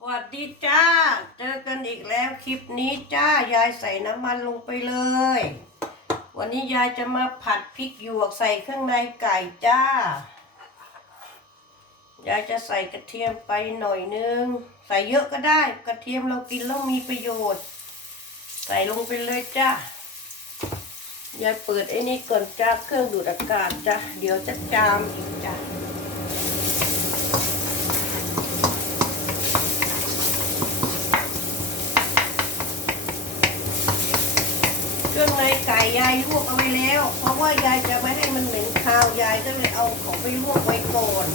สวัสดีจ้า เจอกันอีกแล้วคลิปนี้จ้ายายใส่น้ำมันลงไปเลย วันนี้ยายจะมาผัดพริกหยวกใส่เครื่องในไก่จ้า ยายจะใส่กระเทียมไปหน่อยนึง ใส่เยอะก็ได้ กระเทียมเรากินแล้วมีประโยชน์ ใส่ลงไปเลยจ้ายายเปิดไอ้นี่ก่อนจ้าเครื่องดูดอากาศจ้ะเดี๋ยวจะจามอีกจ้ะ เครื่องในไก่ ยายลวกเอาไว้แล้ว เพราะว่ายายจะไม่ให้มันเหม็นคาวยายก็เลยเอาของไปลวกไว้ก่อน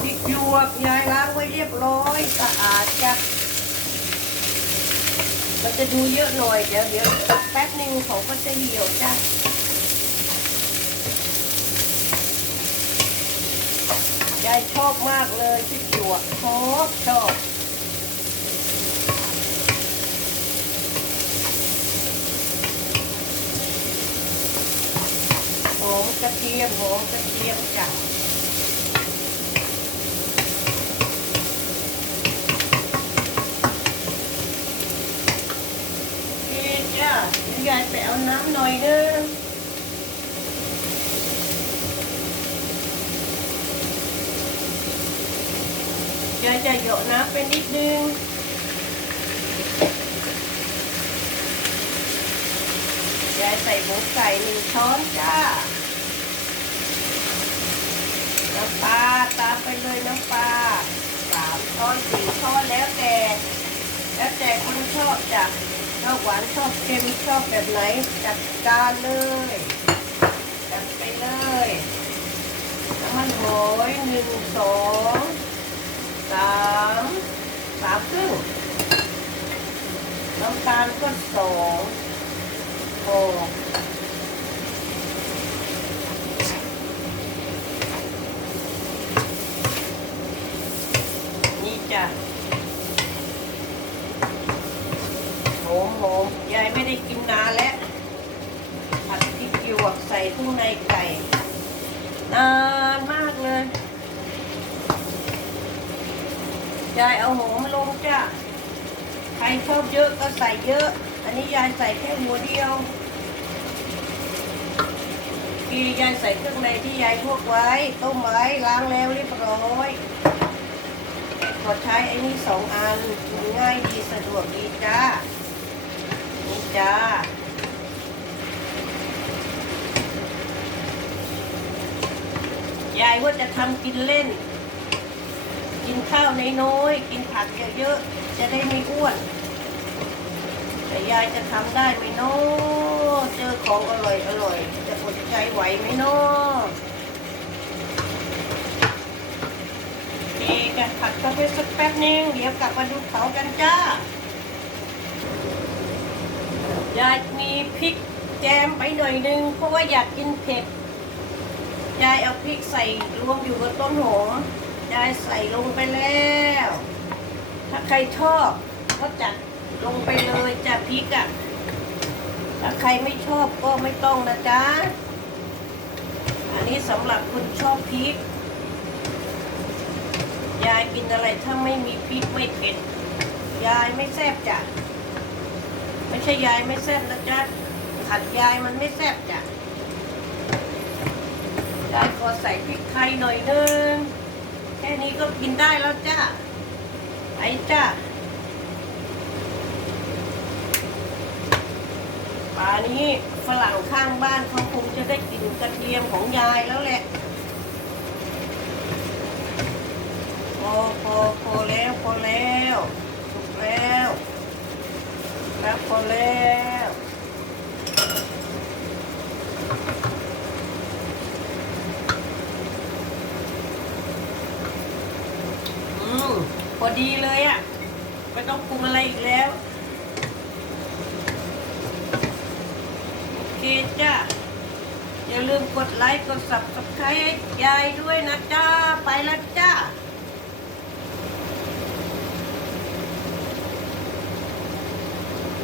พริกหยวกยายล้างไว้เรียบร้อยสะอาดจ้ะมันจะดูเยอะหน่อยเดี๋ยวเดี๋ยวแป๊บนึงเขาก็จะเหี่ยวจ้ะยายชอบมากเลยพริกหยวกชอบชอบ อมกระเทียมหอมกระเทียมจ้ะโอเคจ้ะเดี๋ยวยายไปเอาน้ำหน่อยนึงยายจะหยดน้ำไปนิดนึงยายใส่หมูไก่หนึ่งช้อนจ้า น้ำปลาตามไปเลยน้ำปลาสามช้อนสี่ช้อนแล้วแต่ แล้วแต่คนชอบจ้ะชอบหวานชอบเค็มชอบแบบไหนจัดการเลยจัดไปเลยน้ำมันหอยหนึ่งสองสามสามครึ่งน้ำตาลก็สองโอ จ้ะโหมโหมยายไม่ได้กินนานแล้วผัดพริกหยวกใส่ทุ่งในไก่ นานมากเลยยายเอาหอมลงจ้ะใครชอบเยอะก็ใส่เยอะ อันนี้ยายใส่แค่หัวเดียวที่ยายใส่เครื่องในที่ยายลวกไว้ ต้มไว้ล้างแล้วเรียบร้อย กดใช้ไอ้นี่สองอันมันง่ายดีสะดวกดีจ้า นี่จ้า ยายว่าจะทำกินเล่น กินข้าวน้อยๆ กินผักเยอะๆ จะได้ไม่อ้วน แต่ยายจะทำได้ไหมเนาะเจอของอร่อยอร่อยๆจะอดใจไหวไหมเนาะโอเคกัน ผัดกาแฟสักแป๊บนึงเดี๋ยวกลับมาดูเขากันจ้ายายมีพริกแจมไปหน่อยนึงเพราะว่าอยากกินเผ็ดยายเอาพริกใส่รวมอยู่กับต้นหอมยายใส่ลงไปแล้ว ถ้าใครชอบก็จัดลงไปเลยจ้ะพริกอะ่ะถ้าใครไม่ชอบก็ไม่ต้องนะจ๊ะอันนี้สำหรับคนชอบพริก ยายกินอะไรถ้าไม่มีพริกไม่เผ็ด ยายไม่แซ่บจ้ะ ไม่ใช่ยายไม่แซ่บนะจ๊ะ ขัดยายมันไม่แซ่บจ้ะ ยายขอใส่พริกไทยหน่อยนึง แค่นี้ก็กินได้แล้วจ้าไอ้จ้าป่านี้ฝรั่งข้างบ้านเขาคงจะได้กินกระเทียมของยายแล้วแหละ พอพอพอแล้วพอแล้วสุกแล้วแล้วพอแล้วอืมพอดีเลยอะ่ะไม่ต้องปรุงอะไรอีกแล้วโอเคจ้าอย่าลืมกดไลค์ กด subscribe ให้ยายด้วยนะจ้า ไปแล้วจ้า